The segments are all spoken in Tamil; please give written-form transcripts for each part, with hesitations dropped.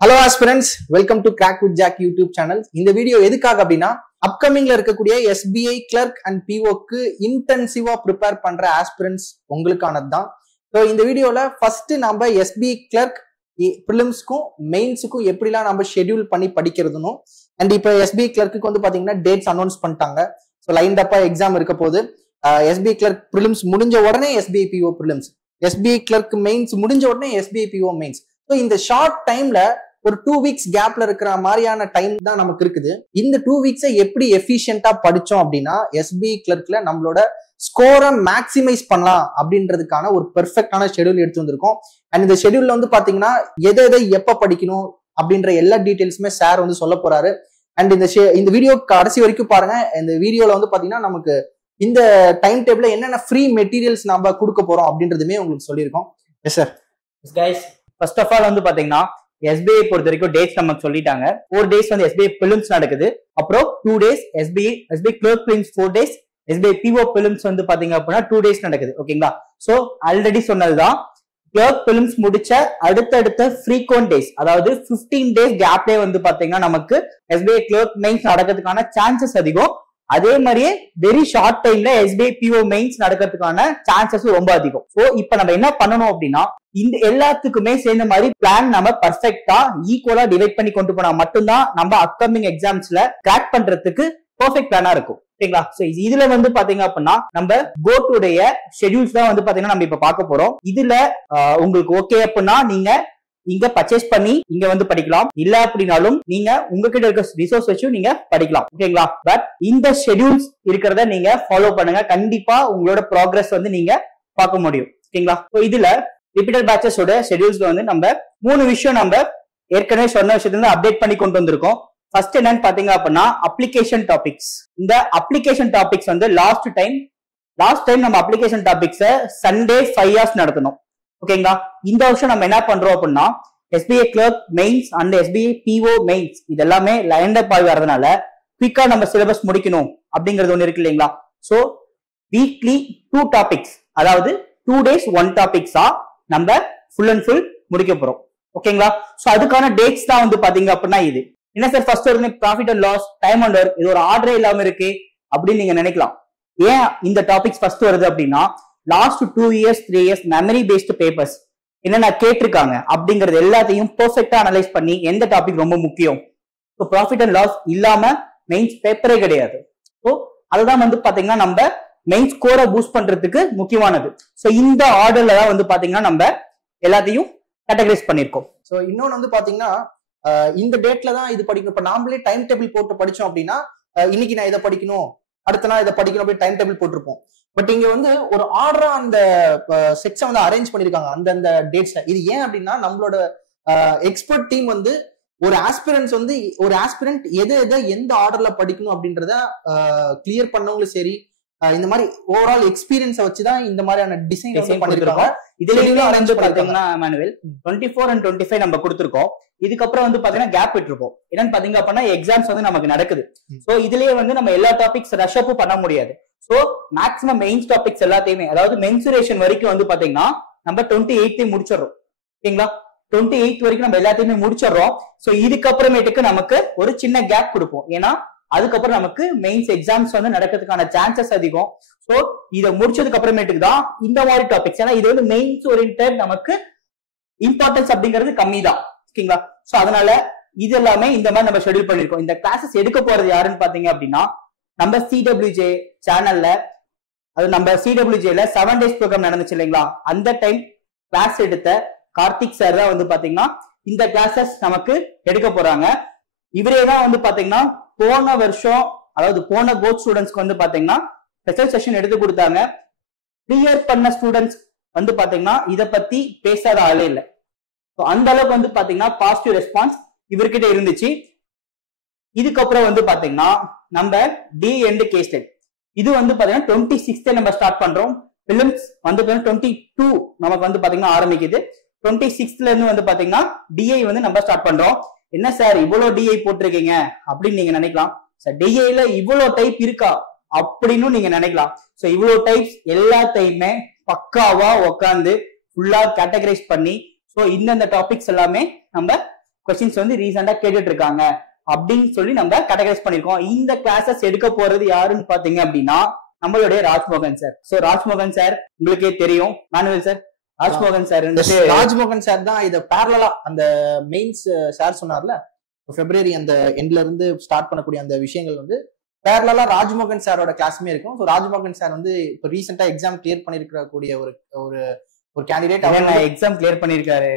Hello aspirants, welcome to Crack with Jack YouTube channel. இந்த வீடியோ எதுக்காக அப்படின்னா அப்கமிங்ல இருக்கக்கூடிய SBI clerk and PO க்கு இன்டென்சிவா ப்ரிப்பேர் பண்ற aspirants உங்களுக்கானது தான். ஸோ இந்த வீடியோல ஃபர்ஸ்ட் நம்ம SBI clerk ப்ரிலிம்ஸ்க்கும் மெயின்ஸுக்கும் எப்படிலாம் நம்ம ஷெட்யூல் பண்ணி படிக்கிறதுனும் அண்ட் இப்போ SBI clerkக்கு வந்து பாத்தீங்கன்னா டேட்ஸ் அனௌன்ஸ் பண்ணிட்டாங்க. ஸோ லைன்ட் அப்பா எக்ஸாம் இருக்க போது SBI clerk ப்ரிலிம்ஸ் முடிஞ்ச உடனே SBI PO prelims, SBI clerk mains முடிஞ்ச உடனே SBI PO மெயின்ஸ். ஸோ இந்த ஷார்ட் டைம்ல ஒரு 2 weeks கேப்ல இருக்கிற மாதிரியான டைம் தான் நமக்கு இருக்குது. இந்த 2 weeks எப்படி எஃபிஷியன்டா படிச்சோம் அப்படின்னா SBI clerkல நம்மளோட ஸ்கோரை மேக்சிமைஸ் பண்ணலாம் அப்படின்றதுக்கான ஒரு பெர்ஃபெக்டான ஷெட்யூல் எடுத்து வந்திருக்கோம். அண்ட் இந்த ஷெட்யூல்ல வந்து பாத்தீங்கன்னா எதை எப்ப படிக்கணும் அப்படின்ற எல்லா டீடைல்ஸுமே சார் வந்து சொல்ல போறாரு. அண்ட் இந்த வீடியோ கடைசி வரைக்கும் பாருங்க. இந்த வீடியோல வந்து பாத்தீங்கன்னா நமக்கு இந்த டைம் டேபிள்ல என்னென்ன ஃப்ரீ மெட்டீரியல்ஸ் நம்ம கொடுக்க போறோம் அப்படின்றதுமே உங்களுக்கு சொல்லியிருக்கோம். Yes sir. Guys, first of all வந்து பாத்தீங்கன்னா SBI பொறுத்த வரைக்கும் டேட்ஸ் நமக்கு சொல்லிட்டாங்க. 4 days வந்து SBI prelims நடக்குது. அப்புறம் 2 days SBI clerk prelims, 4 days SBI PO prelims வந்து பாத்தீங்க அப்படின்னா 2 days நடக்குது. ஓகேங்களா? சோ ஆல்ரெடி சொன்னதுதான், clerk prelims முடிச்ச அடுத்தடுத்த frequent days, அதாவது 15 days கேப்லயே வந்து பாத்தீங்கன்னா நமக்கு SBI clerk mains நடக்கிறதுக்கான சான்சஸ் அதிகம். அதே மாதிரியே வெரி ஷார்ட் டைம்ல SBI PO மெயின்ஸ் நடக்கிறதுக்கான சான்சஸ் ரொம்ப அதிகம். சோ இப்ப நம்ம என்ன பண்ணணும் அப்படின்னா, இந்த எல்லாத்துக்குமே சேர்ந்த மாதிரி பிளான் நம்ம பர்ஃபெக்டா ஈக்குவலா டிவைட் பண்ணி கொண்டு போனா மட்டும்தான் நம்ம அப்கமிங் எக்ஸாம்ஸ்ல கிராக் பண்றதுக்கு பெர்ஃபெக்ட் பிளானா இருக்கும். ஓகேங்களா? சோ இதுல வந்து பாத்தீங்க அப்படின்னா நம்ம கோட்டுடைய ஷெட்யூல்ஸ் தான் வந்து பாத்தீங்கன்னா நம்ம இப்ப பார்க்க போறோம். இதுல உங்களுக்கு ஓகே அப்படின்னா நீங்க இங்க பர்ச்சேஸ் பண்ணி இங்க வந்து படிக்கலாம். இல்ல அப்படின்னாலும் நீங்க உங்ககிட்ட இருக்க ரிசோர்ஸ் வச்சு நீங்க படிக்கலாம். ஓகேங்களா? பட் இந்த ஷெட்யூல்ஸ் இருக்கிறத நீங்க ஃபாலோ பண்ணுங்க. கண்டிப்பா உங்களோட ப்ராக்ரஸ் வந்து நீங்க பார்க்க முடியும். ஓகேங்களா? இதுல ரிப்பீட்டட் பேட்சஸோட ஷெட்யூல்ஸ்ல வந்து நம்ம 3 விஷயம் நம்ம ஏற்கனவே சொன்ன விஷயத்துல அப்டேட் பண்ணி கொண்டு வந்திருக்கோம். ஃபர்ஸ்ட் என்னன்னு பாத்தீங்க அப்படின்னா அப்ளிகேஷன் டாபிக்ஸ். இந்த அப்ளிகேஷன் டாபிக்ஸ் வந்து லாஸ்ட் டைம் நம்ம அப்ளிகேஷன் டாபிக்ஸ சண்டே 5 hours நடத்தணும். ஓகேங்களா? இந்த வருஷம் நம்ம என்ன பண்றோம் அப்படின்னா SBI clerk mains and SBI PO mains இது எல்லாமே லைன் அப் ஆகி வரதுனால குயிக்கா நம்ம சிலபஸ் முடிக்கணும் அப்படிங்கிறது ஒண்ணு இருக்கு இல்லைங்களா? சோ வீக்லி 2 டாபிக்ஸ், அதாவது 2 days 1 டாபிக்ஸா நம்ம ஃபுல் அண்ட் ஃபுல் முடிக்க போறோம். ஓகேங்களா? சோ அதுக்கான டேட்ஸ் தான் வந்து பாத்தீங்க அப்படின்னா இது என்ன சார் ஃபர்ஸ்ட் வருது profit and loss, time and work, இது ஒரு ஆர்டரே இல்லாம இருக்கு அப்படின்னு நீங்க நினைக்கலாம். ஏன் இந்த டாபிக்ஸ் ஃபர்ஸ்ட் வருது அப்படின்னா, last 2 years 3 years memory based papers என்னென்ன கேட்டிருக்காங்க அப்படிங்கறது எல்லாத்தையும் பெர்ஃபெக்டா அனலைஸ் பண்ணி எந்த டாபிக் ரொம்ப முக்கியம். ஸோ ப்ராஃபிட் அண்ட் லாஸ் இல்லாம மெயின்ஸ் பேப்பரே கிடையாது. ஸோ அதுதான் வந்து பாத்தீங்கன்னா நம்ம மெயின் ஸ்கோரை பூஸ்ட் பண்றதுக்கு முக்கியமானது. ஸோ இந்த ஆர்டர்ல தான் வந்து பாத்தீங்கன்னா நம்ம எல்லாத்தையும் கேட்டகரைஸ் பண்ணிருக்கோம். ஸோ இன்னொன்னு வந்து பாத்தீங்கன்னா இந்த டேட்ல தான் இது படிக்கணும். இப்ப நாமளே டைம் டேபிள் போட்டு படிச்சோம் அப்படின்னா இன்னைக்கு நான் இதை படிக்கணும், அடுத்த நாள் இதை படிக்கணும் அப்படின்னு டைம் டேபிள் போட்டிருப்போம். பட் இங்க வந்து ஒரு ஆர்டரா அந்த செக்ஷன் வந்து அரேஞ்ச் பண்ணிருக்காங்க அந்தந்த டேட்ஸ்ல. இது ஏன் அப்படின்னா நம்மளோட எக்ஸ்பர்ட் டீம் வந்து ஒரு ஆஸ்பிரண்ட் எதை எந்த ஆர்டர்ல படிக்கணும் அப்படின்றத கிளியர் பண்ணவங்களும் சரி, இந்த மாதிரி ஓவரால் எக்ஸ்பீரியன்ஸை வச்சுதான் இந்த மாதிரியான டிசைன் பண்ணிருக்காங்க. இதுல அரேஞ்ச் பாத்தீங்கன்னா மேனுவல் 24 and 25 நம்ம கொடுத்திருக்கோம். இதுக்கப்புறம் வந்து பாத்தீங்கன்னா கேப் விட்டுருக்கோம். என்னன்னு பாத்தீங்க அப்படின்னா எக்ஸாம்ஸ் வந்து நமக்கு நடக்குது. சோ இதுலயே வந்து நம்ம எல்லா டாபிக்ஸ் ரஷ் அப் பண்ண முடியாது. சோ மேக்ஸிமம் மெயின்ஸ் டாபிக்ஸ் எல்லாத்தையுமே, அதாவது மென்சுரேஷன் வரைக்கும் வந்து பாத்தீங்கன்னா நம்ம 28 முடிச்சிடறோம். ஓகேங்களா? 28 வரைக்கும் நம்ம எல்லாத்தையுமே முடிச்சிடறோம். சோ இதுக்கப்புறமேட்டுக்கு நமக்கு ஒரு சின்ன கேப் கொடுப்போம். ஏன்னா அதுக்கப்புறம் நமக்கு மெயின்ஸ் எக்ஸாம்ஸ் வந்து நடக்கிறதுக்கான சான்சஸ் அதிகம். சோ இதை முடிச்சதுக்கு அப்புறமேட்டுக்கு தான் இந்த மாதிரி டாபிக்ஸ், ஏன்னா இது வந்து மெயின்ஸ் ஓரியன்டட் நமக்கு இம்பார்ட்டன்ஸ் அப்படிங்கிறது கம்மி தான். ஓகேங்களா? சோ அதனால இது எல்லாமே இந்த மாதிரி நம்ம ஷெட்யூல் பண்ணிருக்கோம். இந்த கிளாஸஸ் எடுக்க போறது யாருன்னு பாத்தீங்க அப்படின்னா நம்ம CWJ சேனல்ல, அது நம்ம CWJல 7 days ப்ரோக்ராம் நடந்துச்சு இல்லைங்களா, அந்த டைம் கிளாஸ் எடுத்த கார்த்திக் சார் தான் வந்து பாத்தீங்கன்னா இந்த கிளாஸஸ் நமக்கு எடுக்க போறாங்க. இவரே தான் வந்து பாத்தீங்கன்னா போன வருஷம், அதாவது போன கோட் ஸ்டூடெண்ட்ஸ்க்கு வந்து பாத்தீங்கன்னா ஸ்பெஷல் செஷன் எடுத்து கொடுத்தாங்க. கிளியர் பண்ண ஸ்டூடெண்ட்ஸ் வந்து பாத்தீங்கன்னா இத பத்தி பேசாத ஆளே இல்லை. அந்த அளவுக்கு வந்து பாத்தீங்கன்னா பாசிட்டிவ் ரெஸ்பான்ஸ் இவர்கிட்ட இருந்துச்சு. இதுக்கப்புறம் வந்து பாத்தீங்கன்னா நம்ம டி எண்ட் கேஸ் ஸ்டடி இது வந்து பாத்தீங்கன்னா 26th நம்ம ஸ்டார்ட் பண்றோம். பிலிம்ஸ் வந்து 22 நமக்கு வந்து பாத்தீங்கன்னா ஆரம்பிக்குது. 26th இருந்து வந்து பாத்தீங்கன்னா டிஐ வந்து நம்ம ஸ்டார்ட் பண்றோம். என்ன சார் இவ்வளவு டிஐ போட்டிருக்கீங்க அப்படின்னு நீங்க நினைக்கலாம். சார் டிஐல இவ்வளவு டைப் இருக்கா அப்படின்னு நீங்க நினைக்கலாம். சோ இவ்வளவு டைப்ஸ் எல்லாத்தையுமே பக்காவா உட்காந்து ஃபுல்லா கேட்டகரைஸ் பண்ணி, சோ இந்தந்த டாபிக்ஸ் எல்லாமே நம்ம கொஸ்டின்ஸ் வந்து ரீசெண்டா கேட்டுட்டு இருக்காங்க அப்படின்னு சொல்லி நம்ம கேட்டகரைஸ் பண்ணிருக்கோம். இந்த கிளாஸஸ் எடுக்க போறது யாருன்னு பாத்தீங்க அப்படின்னா நம்மளுடைய Rajmohan sir. So Rajmohan sir உங்களுக்கே தெரியும். Manual sir, Rajmohan sir Rajmohan sir தான் இதை பேரலா அந்த மெயின்ஸ் சார் சொன்னார்ல பிப்ரவரி அந்த எண்ட்ல இருந்து ஸ்டார்ட் பண்ணக்கூடிய அந்த விஷயங்கள் வந்து பேரலா ராஜ்மோகன் சாரோட கிளாஸ்மே இருக்கும். ஸோ ராஜ்மோகன் சார் வந்து இப்போ ரீசெண்டா எக்ஸாம் கிளியர் பண்ணிருக்க கூடிய ஒரு ஒரு கேண்டிடேட். அவர் எக்ஸாம் கிளியர் பண்ணிருக்காரு.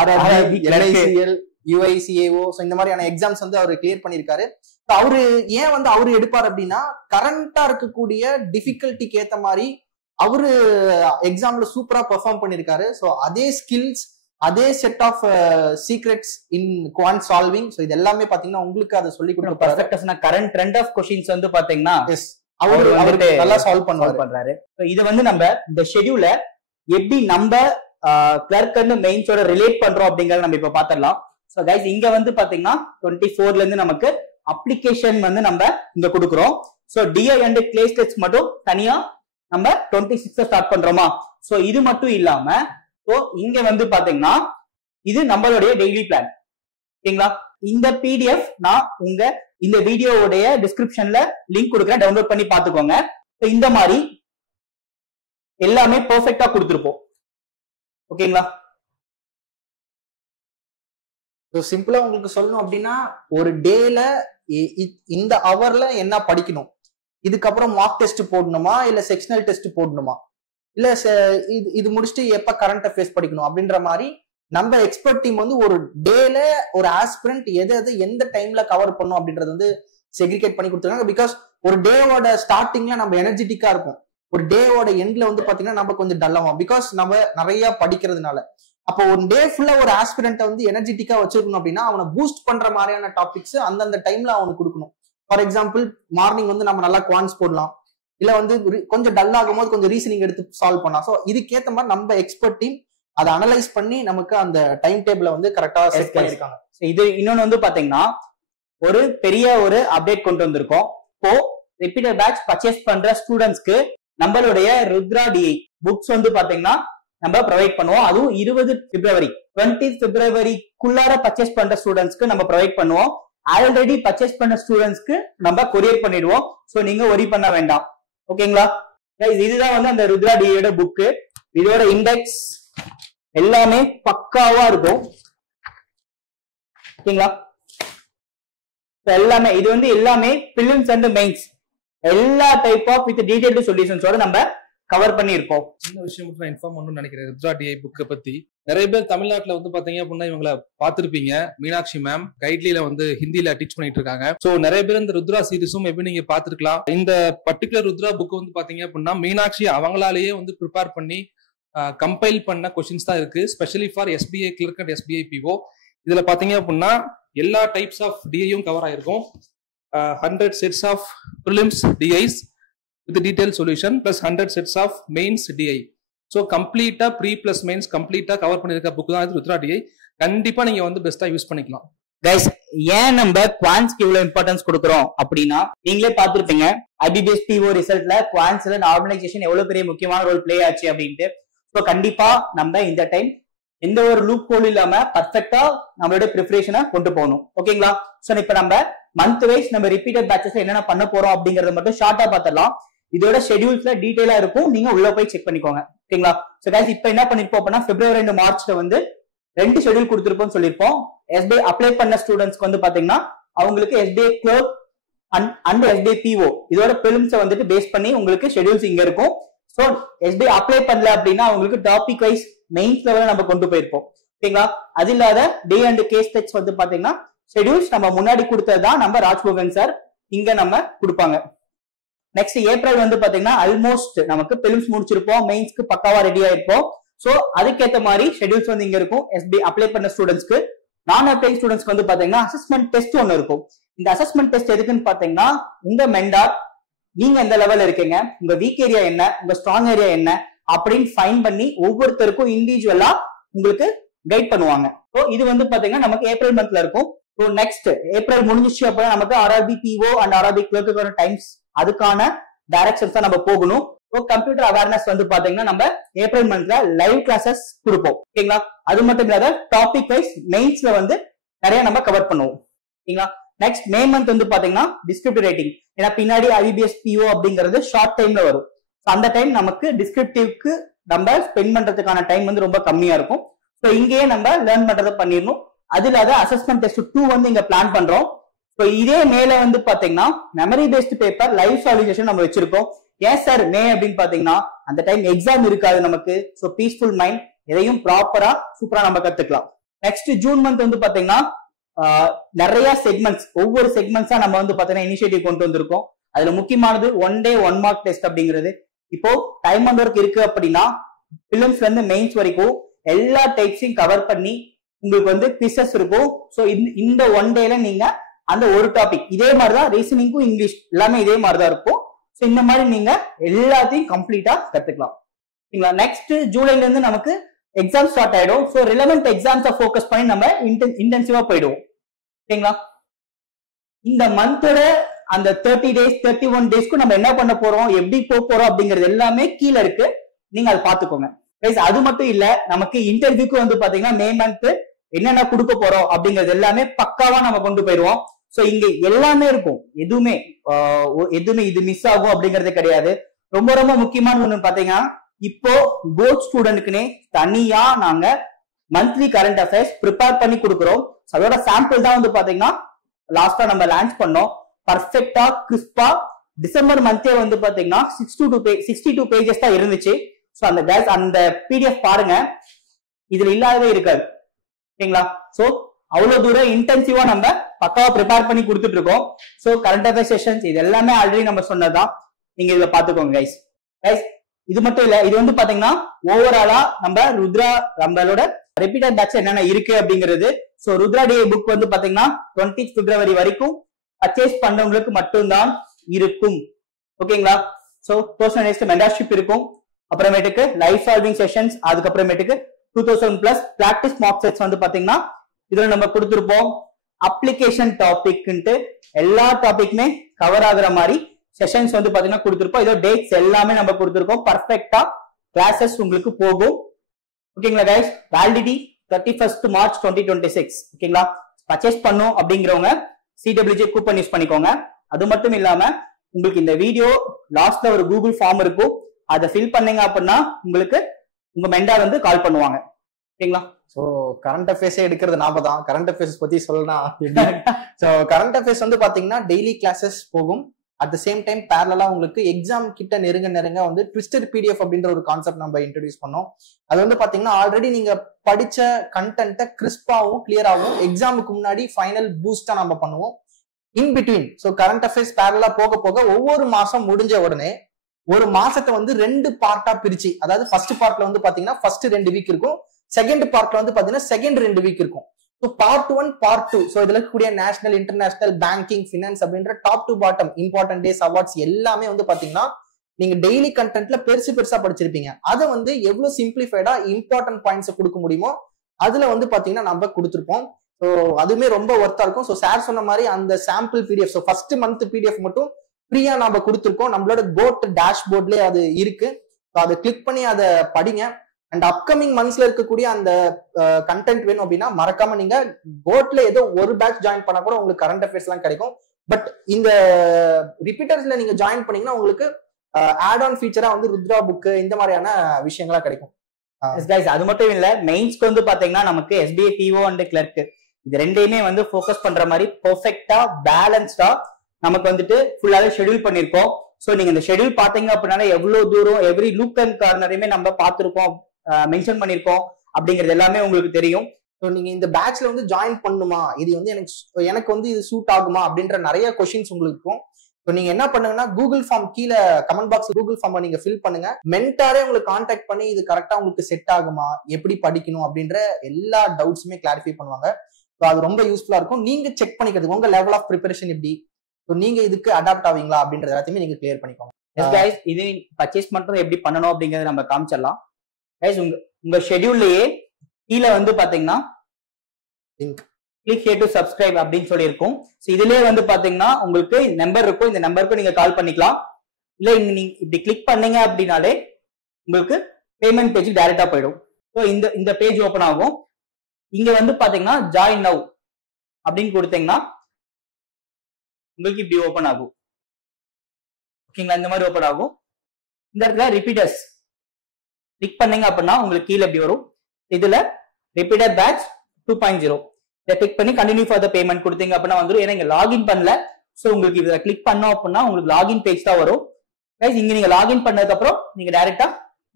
ஆர்ஆர்பி, எல்ஐசிஎல், UICAO இந்த மாதிரியான எக்ஸாம்ஸ் வந்து அவர் கிளியர் பண்ணிருக்காரு. அவரு ஏன் வந்து அவரு எடுப்பார் அப்படின்னா கரண்டா இருக்கக்கூடிய டிஃபிகல்ட்டிக்கு ஏத்த மாதிரி அவரு எக்ஸாம்ல சூப்பரா பெர்ஃபார்ம் பண்ணிருக்காரு. ஸோ அதே ஸ்கில்ஸ், அதே set of secrets in quant solving. So இது எல்லாமே பாத்தீங்கன்னா உங்களுக்கு அதை சொல்லி கொடுத்து கரண்ட் ட்ரெண்ட் ஆஃப் கொஸ்டின்ஸ் வந்து பாத்தீங்கன்னா அவருக்கு நல்லா சால்வ் பண்றாரு. இது வந்து நம்ம இந்த ஷெட்யூல எப்படி நம்ம கிளர்க் அண்ட் மெயின்ஸோட ரிலேட் பண்றோம் அப்படிங்கறத நம்ம இப்ப பாத்திரலாம். சோ கைஸ் இங்க வந்து பாத்தீங்கன்னா 24ல இருந்து நமக்கு அப்ளிகேஷன் வந்து நம்ம இங்க கொடுக்குறோம். So DI and cloze test மட்டும் தனியா நம்ம 26 ஸ்டார்ட் பண்றோமா. சோ இது மட்டும் இல்லாம சோ இங்க வந்து பாத்தீங்கன்னா இது நம்மளுடைய டெய்லி பிளான். ஓகேங்களா? இந்த பிடிஎஃப் நான் உங்க இந்த வீடியோவுடைய டிஸ்கிரிப்ஷன்ல லிங்க் கொடுக்குறேன், டவுன்லோட் பண்ணி பாத்துக்கோங்க. இந்த மாதிரி எல்லாமே பெர்ஃபெக்ட்டா கொடுத்துருப்போம். ஓகேங்களா? சிம்பிளா உங்களுக்கு சொல்லணும் அப்படின்னா ஒரு டேல இந்த ஹவர்ல என்ன படிக்கணும், இதுக்கப்புறம் மார்க் டெஸ்ட் போடணுமா இல்ல செக்ஷனல் டெஸ்ட் போடணுமா இல்ல இது முடிச்சுட்டு எப்ப கரண்ட் அஃபேர்ஸ் படிக்கணும் அப்படின்ற மாதிரி நம்ம எக்ஸ்பர்ட் டீம் வந்து ஒரு டேல ஒரு ஆஸ்பிரண்ட் எது எந்த டைம்ல கவர் பண்ணும் அப்படின்றது வந்து செக்ரிகேட் பண்ணி கொடுத்துருக்காங்க. பிகாஸ் ஒரு டேவோட ஸ்டார்டிங்ல நம்ம எனர்ஜெட்டிக்கா இருக்கும், ஒரு டேவோட எண்ட்ல வந்து பாத்தீங்கன்னா நம்ம கொஞ்சம் டல்லாகும். பிகாஸ் நம்ம நிறைய படிக்கிறதுனால அப்போ ஒரு டே ஃபுல்லா ஒரு ஆஸ்பிரண்ட்டை வந்து எனர்ஜெட்டிக்கா வச்சிருக்கணும் அப்படின்னா அவனை பூஸ்ட் பண்ற மாதிரியான டாபிக்ஸ் அந்தந்த டைம்ல அவனுக்கு கொடுக்கணும். ஃபார் எக்ஸாம்பிள் மார்னிங் வந்து நம்ம நல்லா குவான்ஸ் போடலாம், இல்ல வந்து கொஞ்சம் டல் ஆகும் போது கொஞ்சம் ரீசனிங் எடுத்து சால்வ் பண்ணலாம். ஸோ இதுக்கேற்ற மாதிரி நம்ம எக்ஸ்பர்ட் டீம் அதை அனலைஸ் பண்ணி நமக்கு அந்த டைம் டேபிள வந்து கரெக்டா செட் பண்ணிருக்காங்க. இது இன்னொன்னு வந்து பாத்தீங்கன்னா ஒரு பெரிய ஒரு அப்டேட் கொண்டு வந்திருக்கோம். இப்போ ரிப்பீட்டட் பேட்ச் பர்ச்சேஸ் பண்ற ஸ்டூடெண்ட்ஸ்க்கு நம்மளுடைய ருத்ரா டிஐ புக்ஸ் வந்து பாத்தீங்கன்னா நம்ம ப்ரொவைட் பண்ணுவோம். அதுவும் 20 பிப்ரவரிக்குள்ளார பர்ச்சேஸ் பண்ற ஸ்டூடெண்ட்ஸ்க்கு நம்ம ப்ரொவைட் பண்ணுவோம். ஆல்ரெடி பர்ச்சேஸ் பண்ண ஸ்டூடெண்ட்ஸ்க்கு நம்ம கொரியர் பண்ணிடுவோம். சோ நீங்க ஒரி பண்ண வேண்டாம். ஓகேங்களா? இதுதான் வந்து அந்த ருத்ரா டிஐயோட புக்கு. இதோட இண்டெக்ஸ் எல்லாமே பக்காவா இருக்கும். ஓகேங்களா? எல்லாமே இது வந்து எல்லாமே பிலிம்ஸ் அண்ட் மெயின்ஸ் எல்லா டைப் ஆஃப் வித் டீடைல்டு சொல்யூஷன்ஸோட நம்ம கவர் பண்ணி இருப்போம். சின்ன விஷயம் மட்டும் நான் இன்ஃபார்ம் பண்ணணும்னு நினைக்கிறேன். ருத்ரா டிஐ புக்கை பத்தி நிறைய பேர் தமிழ்நாட்டுல வந்து பாத்தீங்க அப்படின்னா இவங்களை பாத்திருப்பீங்க. மீனாட்சி மேம் கைட்லில வந்து ஹிந்தியில டீச் பண்ணிட்டு இருக்காங்க. சோ நிறைய பேர் இந்த ருத்ரா சீரிஸும் எப்படி நீங்க பாத்துருக்கலாம். இந்த பர்டிகுலர் ருத்ரா புக் வந்து பாத்தீங்க அப்படின்னா மீனாட்சி அவங்களாலேயே வந்து ப்ரிப்பேர் பண்ணி கம்பைல் பண்ண கொஸ்டின்ஸ் தான் இருக்கு. Specially for SBI clerk and SBI PO. இதுல பாத்தீங்க அப்படின்னா எல்லா டைப்ஸ் ஆஃப் டிஐயும் கவர் ஆயிருக்கும். 100 sets of prelims DIs with detailed solution plus 100 sets of mains DI. So கம்ப்ளீட்டா ப்ரீ பிளஸ் மெயின்ஸ் கம்ப்ளீட்டா கவர் பண்ணிருக்க புக் தான் இது ருத்ரா டிஐ. கண்டிப்பா நீங்க வந்து பெஸ்டா யூஸ் பண்ணிக்கலாம். கைஸ் ஏன் நம்ம குவான்ஸ்க்கு இவ்வளவு இம்பார்ட்டன்ஸ் கொடுக்குறோம் அப்படின்னா நீங்களே பார்த்திருப்பீங்க ஐபிபிஎஸ் பிஓ ரிசல்ட்ல குவான்ஸ்ல நார்மலைசேஷன் எவ்வளவு பெரிய முக்கியமான ரோல் பிளே ஆச்சு அப்படின்ட்டு. ஸோ கண்டிப்பா நம்ம இந்த டைம் எந்த ஒரு லூப் ஹோல் இல்லாம பர்ஃபெக்டா நம்மளோட ப்ரிப்பரேஷனை கொண்டு போகணும். ஓகேங்களா? ஸோ இப்ப நம்ம மந்த் வைஸ் நம்ம ரிப்பீட்டட் பேட்சஸ்ல என்னென்ன பண்ண போறோம் அப்படிங்கறத மட்டும் ஷார்ட்டா பார்த்துடலாம். இதோட ஷெட்யூல்ஸ்ல டீடைலா இருக்கும், நீங்க உள்ள போய் செக் பண்ணிக்கோங்க. ஓகேங்களா? சோ கைஸ் இப்போ என்ன பண்ணிருப்போம் அப்படின்னா பிப்ரவரி அண்ட் மார்ச்ல வந்து 2 ஷெட்யூல் கொடுத்திருப்போம் சொல்லிருப்போம். எஸ்பிஐ அப்ளை பண்ண ஸ்டூடெண்ட்ஸ்க்கு வந்து பாத்தீங்கன்னா அவங்களுக்கு SBI clerk and SBI PO இதோட பிலிம்ஸை வந்துட்டு பேஸ் பண்ணி உங்களுக்கு ஷெட்யூல்ஸ் இங்க இருக்கும். சோ எஸ்பிஐ அப்ளை பண்ணல அப்படின்னா அவங்களுக்கு டாபிக் வைஸ் மெயின்ஸ் லெவல்ல நம்ம கொண்டு போயிருப்போம். ஓகேங்களா? அது இல்லாத டே அண்ட் கேஸ் டெஸ்ட் வந்து பாத்தீங்கன்னா ஷெட்யூல்ஸ் நம்ம முன்னாடி கொடுத்ததுதான் நம்ம ராஜ்மோகன் சார் இங்க நம்ம கொடுப்பாங்க. நெக்ஸ்ட் ஏப்ரல் வந்து பாத்தீங்கன்னா ஆல்மோஸ்ட் நமக்கு பிலிம்ஸ் முடிச்சிருப்போம், மெயின்ஸ்க்கு பக்காவா ரெடி ஆயிருப்போம். சோ அதுக்கேற்ற மாதிரி ஷெட்யூல்ஸ் வந்து இங்க இருக்கும். எஸ்பிஐ அப்ளை பண்ண ஸ்டூடெண்ட்ஸ்க்கு, நான் அப்ளை ஸ்டூடெண்ட்ஸ்க்கு வந்து பாத்தீங்கன்னா அசஸ்மெண்ட் டெஸ்ட் ஒன்னு இருக்கும். இந்த அசஸ்மெண்ட் டெஸ்ட் எதுக்குன்னு பாத்தீங்கன்னா உங்க மெண்டார் நீங்க எந்த லெவல்ல இருக்கீங்க, உங்க வீக் ஏரியா என்ன, உங்க ஸ்ட்ராங் ஏரியா என்ன அப்படின்னு ஃபைன் பண்ணி ஒவ்வொருத்தருக்கும் இண்டிவிஜுவலா உங்களுக்கு கைட் பண்ணுவாங்க. ஸோ இது வந்து பாத்தீங்கன்னா நமக்கு ஏப்ரல் மந்த்ல இருக்கும். ஸோ நெக்ஸ்ட் ஏப்ரல் முடிஞ்சிச்சு அப்படின்னா நமக்கு ஆர்ஆர்பி பிஓ அண்ட் ஆர்ஆர்பி கிளர்க்குக்கான டைம்ஸ் அதுக்கான டைரக்ஷன்ஸ் தான் நம்ம போகணும். ஸோ கம்ப்யூட்டர் அவேர்னஸ் வந்து பாத்தீங்கன்னா நம்ம ஏப்ரல் மந்த்ல லைவ் கிளாஸஸ் கொடுப்போம். ஓகேங்களா? அது மட்டும் இல்லாத டாபிக் வைஸ் மெயின்ஸ்ல வந்து நிறைய நம்ம கவர் பண்ணுவோம். ஓகேங்களா? நெக்ஸ்ட் மே மந்த் வந்து பாத்தீங்கன்னா டிஸ்கிரிப்டிவ் ரைட்டிங். ஏன்னா பின்னாடி IBPS PO அப்படிங்கிறது ஷார்ட் டைம்ல வரும். அந்த டைம் நமக்கு டிஸ்கிரிப்டிவ்க்கு நம்ம ஸ்பெண்ட் பண்றதுக்கான டைம் வந்து ரொம்ப கம்மியா இருக்கும். ஸோ இங்கேயே நம்ம லேர்ன் பண்றதை பண்ணிடணும். அது இல்லாத அசஸ்மெண்ட் டெஸ்ட் 2 வந்து இங்க பிளான் பண்றோம். ஸோ இதே மேல வந்து பாத்தீங்கன்னா மெமரி பேஸ்ட் பேப்பர் லைவ் சால்யூஷன் நம்ம வச்சிருக்கோம். ஏன் சார் மே அப்படின்னு பாத்தீங்கன்னா அந்த டைம் எக்ஸாம் இருக்காது நமக்கு. ஸோ பீஸ்ஃபுல் மைண்ட், எதையும் ப்ராப்பரா சூப்பரா நம்ம கத்துக்கலாம். நெக்ஸ்ட் ஜூன் மந்த் வந்து பாத்தீங்கன்னா நிறைய செக்மெண்ட்ஸ், ஒவ்வொரு செக்மெண்ட்ஸா நம்ம வந்து பாத்தீங்கன்னா இனிஷியேட்டிவ் கொண்டு வந்திருக்கோம். அதுல முக்கியமானது 1 day 1 mark டெஸ்ட் அப்படிங்கிறது. இப்போ டைம் அண்ட் ஒர்க் இருக்கு அப்படின்னா பிலிம்ஸ்ல இருந்து மெயின்ஸ் வரைக்கும் எல்லா டைப்ஸையும் கவர் பண்ணி உங்களுக்கு வந்து குவிசஸ் இருக்கும். ஸோ இந்த 1 dayல நீங்க அந்த ஒரு டாபிக் இதே மாதிரிதான், ரீசனிங்கும் இங்கிலீஷ் எல்லாமே இதே மாதிரிதான் இருக்கும். ஸோ இந்த மாதிரி நீங்க எல்லாத்தையும் கம்ப்ளீட்டா கத்துக்கலாம். சரிங்களா? நெக்ஸ்ட் ஜூலைல இருந்து நமக்கு எக்ஸாம் ஸ்டார்ட் ஆயிடும். ஸோ ரிலவெண்ட் எக்ஸாம்ஸை ஃபோக்கஸ் பண்ணி நம்ம இன்டென்சிவா போயிடுவோம். ஓகேங்களா? இந்த மந்தோட அந்த 30 days 31 daysக்கு நம்ம என்ன பண்ண போறோம், எப்படி போறோம் அப்படிங்கிறது எல்லாமே கீழே இருக்கு. நீங்க அதை பாத்துக்கோங்க. அது மட்டும் இல்ல, நமக்கு இன்டர்வியூக்கு வந்து பாத்தீங்கன்னா மே மந்த் என்னென்ன கொடுக்க போறோம் அப்படிங்கிறது எல்லாமே பக்காவா நம்ம கொண்டு போயிடுவோம். சோ இங்க எல்லாமே இருக்கும். எதுவுமே இது மிஸ் ஆகும் அப்படிங்கறது கிடையாது. ரொம்ப ரொம்ப முக்கியமான ஒண்ணு பாத்தீங்கன்னா, இப்போ போர்ட் ஸ்டூடெண்ட்க்குனே தனியா நாங்க மந்த்லி கரண்ட் அஃபேர்ஸ் ப்ரிப்பேர் பண்ணி கொடுக்குறோம். அதோட சாம்பிள் தான் வந்து பாத்தீங்கன்னா லாஸ்டா நம்ம லான்ச் பண்ணோம். பர்ஃபெக்டா கிறிஸ்பா டிசம்பர் மந்தே வந்து பாத்தீங்கன்னா 62 pages தான் இருந்துச்சு. சோ அந்த PDF பாருங்க, இதுல இல்லாதவே இருக்காது. ஓகேங்களா? சோ அவ்வளவு தூரம் இன்டென்சிவா நம்ம பக்காவா ப்ரிப்பேர் பண்ணி கொடுத்துட்டு இருக்கோம். சோ கரண்ட் அஃபேர் செஷன்ஸ் இது எல்லாமே ஆல்ரெடி நம்ம சொன்னதுதான். நீங்க இதுல பாத்துக்கோங்க கைஸ். இது மட்டும் இல்ல, இது வந்து பாத்தீங்கன்னா ஓவராலா நம்ம ருத்ரா நம்மளோட ரிப்பீட்டட் பேட்ச் என்னென்ன இருக்கு அப்படிங்கிறது. சோ ருத்ரா டே புக் வந்து பாத்தீங்கன்னா 20 February வரைக்கும் பர்ச்சேஸ் பண்றவங்களுக்கு மட்டும்தான் இருக்கும். ஓகேங்களா? சோ பர்சனலைஸ்ட் மென்டர்ஷிப் இருக்கும். அப்புறமேட்டுக்கு லைவ் சால்விங் செஷன்ஸ், அதுக்கப்புறமேட்டுக்கு 2000+ பிராக்டிஸ் மார்க் செட்ஸ் வந்து பாத்தீங்கன்னா இதுல நம்ம கொடுத்திருப்போம். அப்ளிகேஷன் டாபிக்ன்ட்டு எல்லா டாபிக்குமே கவர் ஆகுற மாதிரி செஷன்ஸ் வந்து பாத்தீங்கன்னா கொடுத்திருப்போம். இதோ டேட்ஸ் எல்லாமே நம்ம கொடுத்திருக்கோம். பர்ஃபெக்டா கிளாஸஸ் உங்களுக்கு போகும். ஓகேங்களா கைஸ்? Validity 31st March 2026. ஓகேங்களா? பர்ச்சேஸ் பண்ணும் அப்படிங்கிறவங்க CWJ கூப்பன் யூஸ் பண்ணிக்கோங்க. அது மட்டும் இல்லாம உங்களுக்கு இந்த வீடியோ லாஸ்ட்ல ஒரு கூகுள் ஃபார்ம் இருக்கும். அதை ஃபில் பண்ணீங்க அப்படின்னா உங்களுக்கு உங்க மெண்டா வந்து கால் பண்ணுவாங்க. ஓகேங்களா? சோ கரண்ட் அஃபேர்ஸே எடுக்கிறது நாம தான். கரண்ட் அஃபேர்ஸ் பத்தி சொல்லலாம். சோ கரண்ட் அஃபேர்ஸ் வந்து பாத்தீங்கன்னா டெய்லி கிளாஸஸ் போகும். அட் த சேம் டைம் பேரலா உங்களுக்கு எக்ஸாம் கிட்ட நெருங்க வந்து ட்விஸ்டட் PDF அப்படின்ற ஒரு கான்செப்ட் நம்ம இன்ட்ரோடியூஸ் பண்ணோம். அது வந்து பாத்தீங்கன்னா ஆல்ரெடி நீங்க படிச்ச கண்டென்ட்டை கிறிஸ்பாவும் கிளியராகவும் எக்ஸாமுக்கு முன்னாடி ஃபைனல் பூஸ்டா நம்ம பண்ணுவோம். In between so current affairs பேரலா போக போக ஒவ்வொரு மாசம் முடிஞ்ச உடனே ஒரு மாசத்தை வந்து 2 பார்ட்டா பிரிச்சு, அதாவது ஃபர்ஸ்ட் பார்ட்ல வந்து பாத்தீங்கன்னா ஃபர்ஸ்ட் 2 வீக் இருக்கும், செகண்ட் பார்ட்ல வந்து பாத்தீங்கன்னா செகண்ட் 2 வீக் இருக்கும். ஸோ பார்ட் 1 பார்ட் 2 ஸோ இதுல இருக்கக்கூடிய நேஷனல் இன்டர்நேஷனல் பேங்கிங் ஃபினான்ஸ் அப்படின்ற top to bottom important days awards எல்லாமே வந்து பாத்தீங்கன்னா நீங்க டெய்லி கண்டென்ட்ல பெருசா படிச்சிருப்பீங்க. அதை வந்து எவ்வளவு சிம்பிளிஃபைடா இம்பார்ட்டன்ட் பாயிண்ட்ஸ் கொடுக்க முடியுமோ அதுல வந்து பாத்தீங்கன்னா நம்ம கொடுத்துருப்போம். ஸோ அதுவுமே ரொம்ப ஒர்த்தா இருக்கும். ஸோ சார் சொன்ன மாதிரி அந்த sample PDF, so first month PDF மட்டும் ஃப்ரீயா நம்ம கொடுத்துருக்கோம். நம்மளோட கோட் டேஷ்போர்ட்லயே அது இருக்கு. அதை கிளிக் பண்ணி அதை படிங்க. அண்ட் அப்கமிங் மந்த்ஸ்ல இருக்கக்கூடிய அந்த கண்டென்ட் வேணும் அப்படின்னா மறக்காம நீங்க கோட்ல ஏதோ ஒரு பேட்ச் ஜாயின் பண்ணா கூட உங்களுக்கு கரண்ட் அஃபேர்ஸ் எல்லாம் கிடைக்கும். பட் இந்த ரிப்பீட்டர்ஸ்ல நீங்க ஜாயின் பண்ணீங்கன்னா உங்களுக்கு ஆட் ஆன் ஃபீச்சரா வந்து ருத்ரா புக் இந்த மாதிரியான விஷயங்களா கிடைக்கும். அது மட்டும் இல்ல, மெயின்ஸ்க்கு வந்து பாத்தீங்கன்னா நமக்கு SBI PO அண்ட் கிளர்க் இது ரெண்டையுமே வந்து ஃபோக்கஸ் பண்ற மாதிரி பெர்ஃபெக்ட்டா பேலன்ஸ்டா நமக்கு வந்துட்டு ஃபுல்லாவே ஷெட்யூல் பண்ணிருக்கோம். சோ நீங்க இந்த ஷெட்யூல் பாத்தீங்க அப்படின்னா எவ்வளவு தூரம் எவ்ரி லூக் அண்ட் கார்னரையுமே நம்ம பார்த்திருக்கோம், மென்ஷன் பண்ணிருக்கோம் அப்படிங்கிறது எல்லாமே உங்களுக்கு தெரியும். ஸோ நீங்க இந்த பேட்ச்ல வந்து ஜாயின் பண்ணுமா, இது வந்து எனக்கு வந்து இது சூட் ஆகுமா அப்படின்ற நிறைய கொஸ்டின்ஸ் உங்களுக்கு இருக்கும். ஸோ நீங்க என்ன பண்ணுங்கன்னா கூகுள் ஃபார்ம் கீழே கமெண்ட் பாக்ஸ் கூகுள் ஃபார்மை நீங்க ஃபில் பண்ணுங்க. மென்டாரே உங்களுக்கு கான்டாக்ட் பண்ணி இது கரெக்டா உங்களுக்கு செட் ஆகுமா, எப்படி படிக்கணும் அப்படின்ற எல்லா டவுட்ஸுமே கிளாரிஃபை பண்ணுவாங்க. ஸோ அது ரொம்ப யூஸ்ஃபுல்லா இருக்கும். நீங்க செக் பண்ணிக்கிறது உங்க லெவல் ஆஃப் ப்ரிப்பரேஷன் எப்படி, ஸோ நீங்க இதுக்கு அடாப்ட் ஆவீங்களா அப்படின்றது எல்லாத்தையுமே நீங்க கிளியர் பண்ணிக்கோங்க. இது பர்ச்சேஸ் மட்டும் எப்படி பண்ணணும் அப்படிங்கறத நம்ம காமிச்சிடலாம். உங்க ஷெட்யூல்லயே கீழே வந்து பாத்தீங்கன்னா கிளிக் ஹியர் டு சப்ஸ்கிரைப் அப்படின்னு சொல்லி இருக்கும். சோ இதுலயே வந்து பாத்தீங்கன்னா உங்களுக்கு நம்பர் இருக்கும், இந்த நம்பருக்கு நீங்க கால் பண்ணிக்கலாம். இல்ல நீங்க இப்படி கிளிக் பண்ணீங்க அப்படின்னாலே உங்களுக்கு பேமெண்ட் பேஜ் டைரக்டா போயிடும். ஸோ இந்த பேஜ் ஓப்பன் ஆகும். இங்க வந்து பாத்தீங்கன்னா ஜாயின் நவ் அப்படின்னு கொடுத்தீங்கன்னா உங்களுக்கு இப்படி ஓப்பன் ஆகும். ஓகேங்களா, இந்த மாதிரி ஓப்பன் ஆகும். இந்த இடத்துல ரிப்பீட்டர்ஸ் கிளிக் பண்ணீங்க அப்படின்னா உங்களுக்கு கீழே எப்படி வரும், இதுல ரிப்பீட்டர் பேட்ச் 2.0 இதை கிளிக் பண்ணி கண்டினியூ ஃபார் த பேமெண்ட் கொடுத்தீங்க அப்படின்னா வந்துடும். ஏன்னா இங்க லாகின் பண்ணல, ஸோ உங்களுக்கு இதை கிளிக் பண்ணோம் அப்படின்னா உங்களுக்கு லாகின் பேஜ் தான் வரும். இங்க நீங்க லாகின் பண்ணதுக்கு அப்புறம் நீங்க டைரக்டா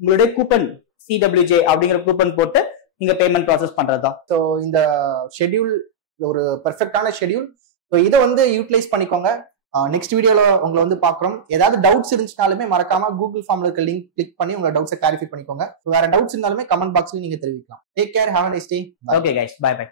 உங்களுடைய கூப்பன் CWJ அப்படிங்கிற கூப்பன் போட்டு நீங்க பேமெண்ட் ப்ராசஸ் பண்றதுதான். ஸோ இந்த ஷெட்யூல் ஒரு பெர்ஃபெக்டான ஷெட்யூல். ஸோ இதை வந்து யூட்டிலைஸ் பண்ணிக்கோங்க. நெக்ஸ்ட் வீடியோல உங்களை வந்து பாக்குறோம். ஏதாவது டவுட்ஸ் இருந்துச்சுனாலுமே மறக்காம கூகுள் ஃபார்ம்ல இருக்க லிங்க் கிளிக் பண்ணி உங்க டவுட்ஸை கிளாரிஃபை பண்ணிக்கோங்க. வேற டவுட்ஸ் இருந்தாலுமே கமெண்ட் பாக்ஸ்ல நீங்க தெரிவிக்கலாம். Take care, have a nice day. Okay guys, bye by.